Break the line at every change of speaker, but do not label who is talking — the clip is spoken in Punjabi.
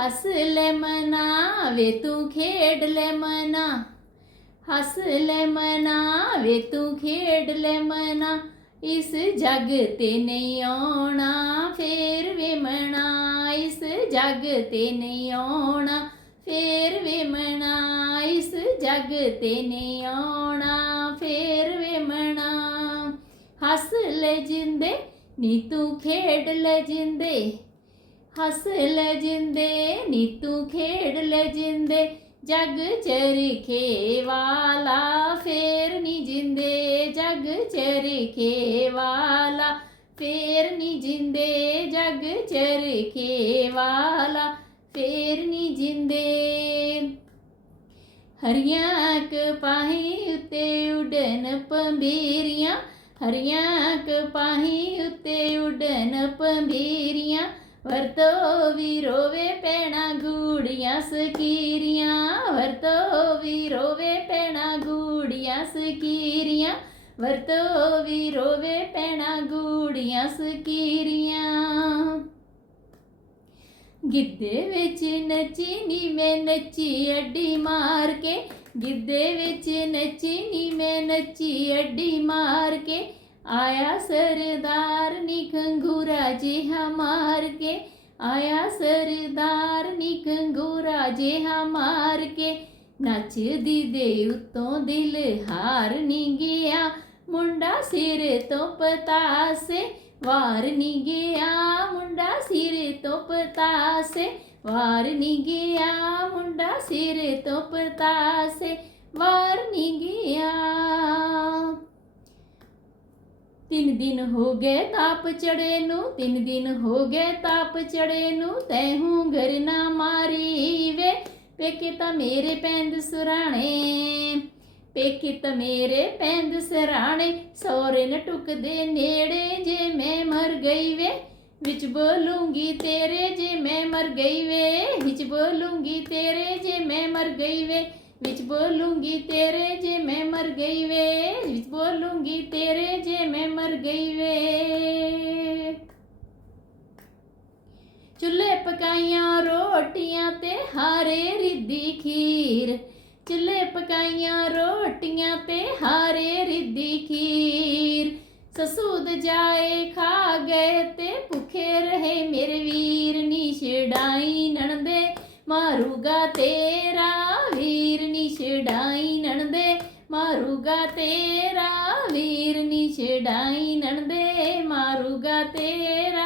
ਹੱਸ ਲੈ ਮਨਾ ਵੇ ਤੂੰ ਖੇਡ ਲੈ ਮਨਾ। ਹੱਸ ਲੈ ਮਨਾ ਵੇ ਤੂੰ ਖੇਡ ਲੈ ਮਨਾ। ਇਸ ਜੱਗ ਤੇ ਨਹੀਂ ਆਉਣਾ, ਫੇਰ ਵੇ ਇਸ ਜੱਗ ਤੇ ਨਹੀਂ ਆਉਣਾ, ਫੇਰ ਵੇ ਮਨਾ। ਇਸ ਜਗ ਤੇ ਨਹੀਂ ਆਉਣਾ, ਫੇਰ ਵੇ ਮਨਾ। ਹੱਸ ਲੈ ਜਿੰਦੇ, ਨੀ ਤੂੰ ਖੇਡ ਲੈ ਜਿੰਦੇ। ਹੱਸ ਲੈ ਜਿੰਦੇ ਨੀ ਤੂੰ ਖੇਡ ਲੈ ਜਿੰਦੇ, ਜਗ ਚਰਖੇ ਵਾਲਾ ਫੇਰ ਨੀ ਜਿੰਦੇ, ਜਗ ਚਰਖੇ ਵਾਲਾ ਫੇਰ ਨੀ ਜਿੰਦੇ, ਜਗ ਚਰਖੇ ਵਾਲਾ ਫੇਰ ਨੀ ਜਿੰਦੇ। ਹਰੀਆਂ ਕਪਾਹੀ ਉੱਤੇ ਉਡਨ ਪੰਬੀਰੀਆਂ, ਹਰੀਆਂ ਕਪਾਹੀ ਉੱਤੇ ਉਡਨ ਪੰਬੀਰੀਆਂ ਵਰਤੋ ਵੀ ਰੋਵੇ ਪੈਣਾ ਗੂੜੀਆਂ ਸਕੀਰੀਆਂ। ਵਰਤੋ ਵੀ ਰੋਵੇ ਪੈਣਾ ਗੂੜੀਆਂ ਸਕੀਰੀਆਂ। ਵਰਤੋ ਵੀ ਰੋਵੇ ਪੈਣਾ ਗੂੜੀਆਂ ਸਕੀਰੀਆਂ। ਗਿੱਧੇ ਵਿੱਚ ਨੱਚੀ ਨੀ ਮੈਂ ਨੱਚੀ ਅੱਡੀ ਮਾਰ ਕੇ। ਗਿੱਧੇ ਵਿੱਚ ਨੱਚੀ ਨੀ ਮੈਂ ਨੱਚੀ ਅੱਡੀ ਮਾਰ ਕੇ। ਆਇਆ ਸਰਦਾਰ ਨੀ ਖੰਗੂਰਾ ਜਿਹਾ ਮਾਰ ਕੇ ਆਇਆ ਸਰਦਾਰ ਨੀ ਖੰਗੂਰਾ ਜਿਹਾ ਮਾਰ ਕੇ ਨੱਚਦੀ ਦੇ ਉੱਤੋਂ ਦਿਲ ਹਾਰ ਨਹੀਂ ਗਿਆ ਮੁੰਡਾ ਸਿਰ ਤੋਂ ਪਤਾਸੇ ਵਾਰ ਨਹੀਂ ਗਿਆ ਮੁੰਡਾ ਸਿਰ ਤੋਂ ਪਤਾਸੇ ਵਾਰ ਨਹੀਂ ਗਿਆ ਮੁੰਡਾ ਸਿਰ ਤੋਂ ਪਤਾਸੇ ਵਾਰ ਨਹੀਂ ਗਿਆ ਤਿੰਨ ਦਿਨ ਹੋ ਗਏ ਤਾਪ ਚੜੇ ਨੂੰ, ਤਿੰਨ ਦਿਨ ਹੋ ਗਏ ਤਾਪ ਚੜੇ ਨੂੰ ਤੈਹੂੰ ਘਰ ਨਾ ਮਾਰੀ ਵੇ ਪੇਕੇ ਤਾਂ ਮੇਰੇ ਪੈਂਦ ਸੁਰਾਣੇ, ਪੇਕੇ ਤਾਂ ਮੇਰੇ ਪੈਂਦ ਸਰਾਣੇ ਸੋਰੇ ਨ ਟੁਕਦੇ ਨੇੜੇ ਜੇ ਮੈਂ ਮਰ ਗਈ ਵੇ ਵਿੱਚ ਬੋਲੂੰਗੀ ਤੇਰੇ ਜੇ ਮੈਂ ਮਰ ਗਈ ਵੇ ਵਿੱਚ ਬੋਲੂੰਗੀ ਤੇਰੇ ਜੇ ਮੈਂ ਮਰ ਗਈ ਵੇ ਵਿੱਚ ਬੋਲੂੰਗੀ ਤੇਰੇ ਜੇ ਮੈਂ ਮਰ ਗਈ ਵੇ ਵਿੱਚ ਬੋਲੂੰਗੀ ਤੇਰੇ ਗਈ ਵੇ ਚੁੱਲ੍ਹੇ ਪਕਾਈਆਂ ਰੋਟੀਆਂ ਤੇ ਹਾਰੇ ਰਿੱਧੀ ਖੀਰ। ਚੁੱਲ੍ਹੇ ਪਕਾਈਆਂ ਰੋਟੀਆਂ ਤੇ ਹਾਰੇ ਰਿੱਧੀ ਖੀਰ। ਸਸੂਦ ਜਾਏ ਖਾ ਗਏ ਤੇ ਭੁੱਖੇ ਰਹੇ ਮੇਰੇ ਵੀਰ। ਨੀ ਛਡਾਈ ਨਣਦੇ, ਮਾਰੂਗਾ ਤੇਰਾ ਵੀਰ। ਨੀ ਛਡਾਈ ਨਣਦੇ, ਮਾਰੂਗਾ ਤੇਰਾ ਵੀਰ ਨੀ ਛਡਾਈ ਨਣਦੇ ਮਾਰੂਗਾ ਤੇਰਾ